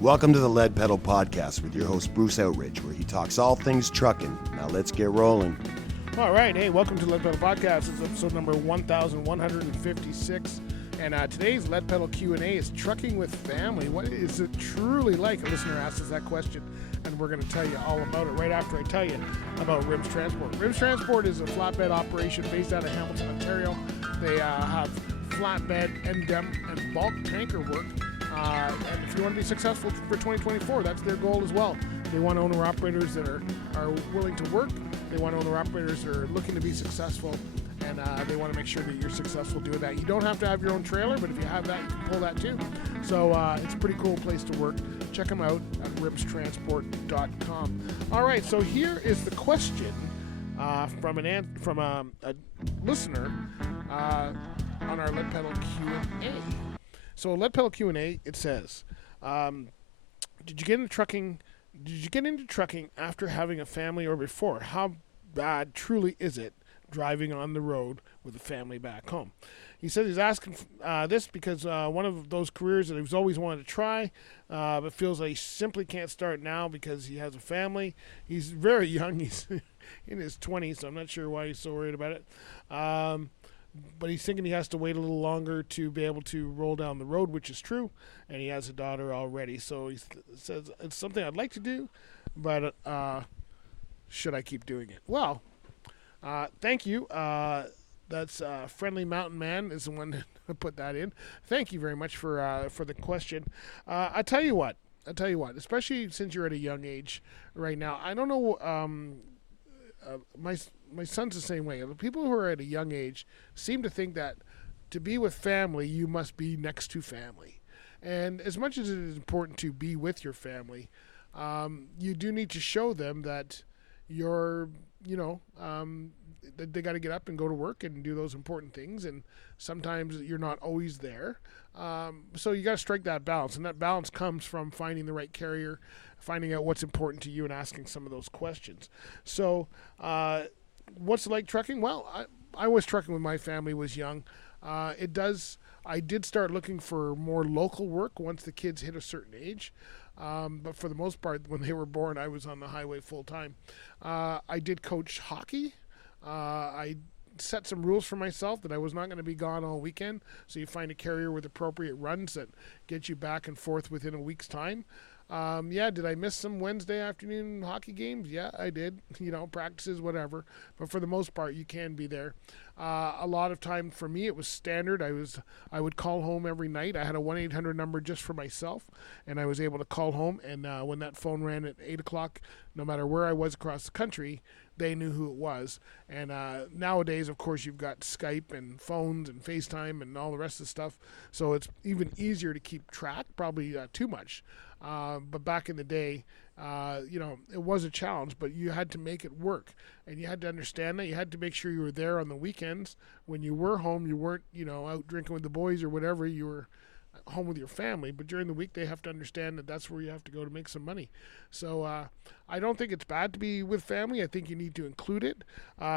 Welcome to the Lead Pedal Podcast with your host, Bruce Outridge, where he talks all things trucking. Now let's get rolling. All right. Hey, welcome to Lead Pedal Podcast. It's episode number 1156. And today's Lead Pedal Q&A is trucking with family. What is it truly like? A listener asked us that question, and we're going to tell you all about it right after I tell you about Rims Transport. Rims Transport is a flatbed operation based out of Hamilton, Ontario. They have flatbed, and bulk tanker work. And if you want to be successful for 2024, that's their goal as well. They want owner-operators that are willing to work. They want owner-operators that are looking to be successful. And they want to make sure that you're successful doing that. You don't have to have your own trailer, but if you have that, you can pull that too. So it's a pretty cool place to work. Check them out at rimstransport.com. All right, so here is the question from a listener on our Lead Pedal Q&A. So Lead Pedal Q&A, it says, did you get into trucking after having a family or before? How bad truly is it driving on the road with a family back home? He says he's asking this because one of those careers that he's always wanted to try, but feels like he simply can't start now because he has a family. He's very young. He's in his 20s, so I'm not sure why he's so worried about it. But he's thinking he has to wait a little longer to be able to roll down the road, which is true, and he has a daughter already. So he says, it's something I'd like to do, but should I keep doing it? Well, thank you. That's Friendly Mountain Man is the one that put that in. Thank you very much for the question. I tell you what, especially since you're at a young age right now. I don't know. My son's the same way. The people who are at a young age seem to think that to be with family, you must be next to family. And as much as it is important to be with your family, you do need to show them that you're, that they got to get up and go to work and do those important things. And sometimes you're not always there. So you got to strike that balance. And that balance comes from finding the right carrier, finding out what's important to you, and asking some of those questions. So what's it like trucking? Well, I was trucking when my family was young. I did start looking for more local work once the kids hit a certain age. But for the most part, when they were born, I was on the highway full time. I did coach hockey. I set some rules for myself that I was not going to be gone all weekend. So you find a carrier with appropriate runs that get you back and forth within a week's time. Did I miss some Wednesday afternoon hockey games? Yeah, I did. Practices, whatever. But for the most part, you can be there. A lot of time for me, it was standard. I would call home every night. I had a 1-800 number just for myself, and I was able to call home. And when that phone rang at 8 o'clock, no matter where I was across the country, they knew who it was. And nowadays, of course, you've got Skype and phones and FaceTime and all the rest of the stuff. So it's even easier to keep track, probably too much. But back in the day, it was a challenge, but you had to make it work. And you had to understand that. You had to make sure you were there on the weekends. When you were home, you weren't, out drinking with the boys or whatever. You were home with your family. But during the week, they have to understand that that's where you have to go to make some money. So I don't think it's bad to be with family. I think you need to include it.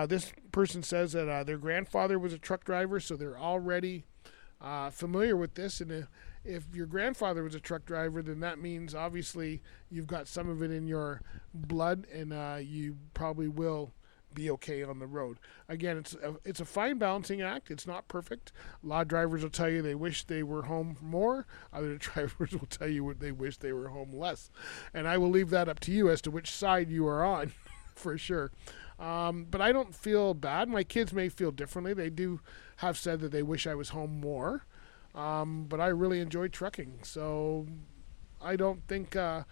This person says that their grandfather was a truck driver, so they're already familiar with this. And if your grandfather was a truck driver, then that means obviously you've got some of it in your blood, and you probably will be okay on the road. Again, it's a fine balancing act. It's not perfect. A lot of drivers will tell you they wish they were home more. Other drivers will tell you they wish they were home less. And I will leave that up to you as to which side you are on, for sure. But I don't feel bad. My kids may feel differently. They do have said that they wish I was home more. But I really enjoy trucking. So I don't think I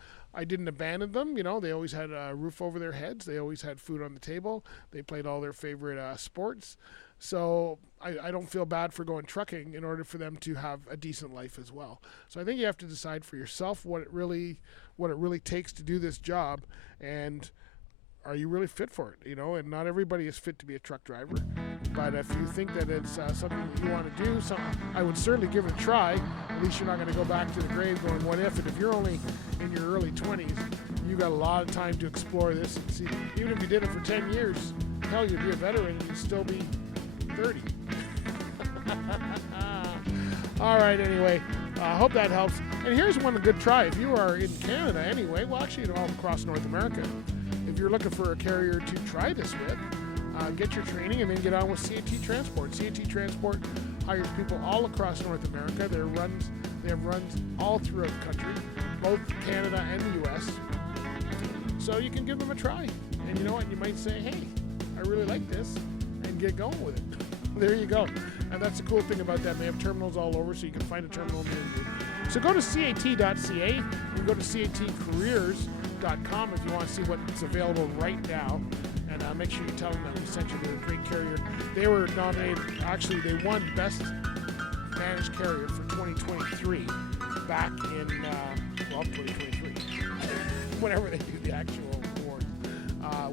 didn't abandon them. They always had a roof over their heads. They always had food on the table. They played all their favorite sports. So I don't feel bad for going trucking in order for them to have a decent life as well. So I think you have to decide for yourself what it really takes to do this job, and are you really fit for it? And not everybody is fit to be a truck driver. But if you think that it's something that you want to do, I would certainly give it a try. At least you're not going to go back to the grave going, what if? And if you're only in your early 20s, you've got a lot of time to explore this and see. Even if you did it for 10 years, hell, you'd be a veteran. You'd still be 30. All right, anyway. I hope that helps. And here's one good try. If you are in Canada anyway, well, actually all across North America, if you're looking for a carrier to try this with, get your training and then get on with CAT Transport. CAT Transport hires people all across North America. They have runs all throughout the country, both Canada and the U.S. So you can give them a try. And you know what? You might say, hey, I really like this, and get going with it. There you go. And that's the cool thing about them. They have terminals all over, so you can find a terminal near you. So go to cat.ca. You can go to catcareers.com if you want to see what's available right now. And make sure you tell them that we sent you. They're a great carrier. They were nominated, actually, they won Best Managed Carrier for 2023 back in, 2023. Whenever they do the actual award,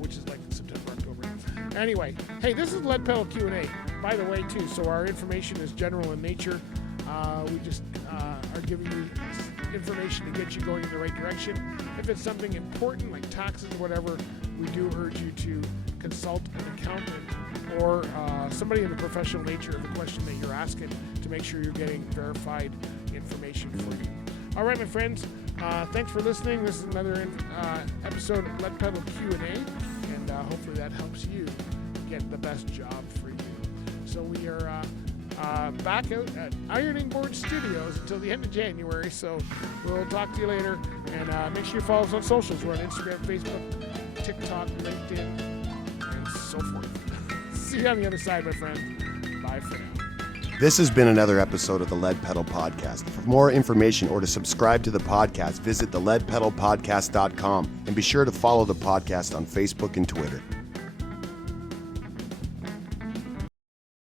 which is like September, October. Anyway, hey, this is Lead Pedal Q&A. By the way, too, so our information is general in nature. We just are giving you information to get you going in the right direction. If it's something important like taxes or whatever, we do urge you to consult an accountant or somebody in the professional nature of the question that you're asking to make sure you're getting verified information for you. All right, my friends, thanks for listening. This is another episode of Lead Pedal Q&A, and hopefully that helps you get the best job for you. So we are back out at Ironing Board Studios until the end of January, so we'll talk to you later. And make sure you follow us on socials. We're on Instagram, Facebook, TikTok, LinkedIn, and so forth. See you on the other side, my friend. Bye for now. This has been another episode of the Lead Pedal Podcast. For more information or to subscribe to the podcast, visit theleadpedalpodcast.com and be sure to follow the podcast on Facebook and Twitter.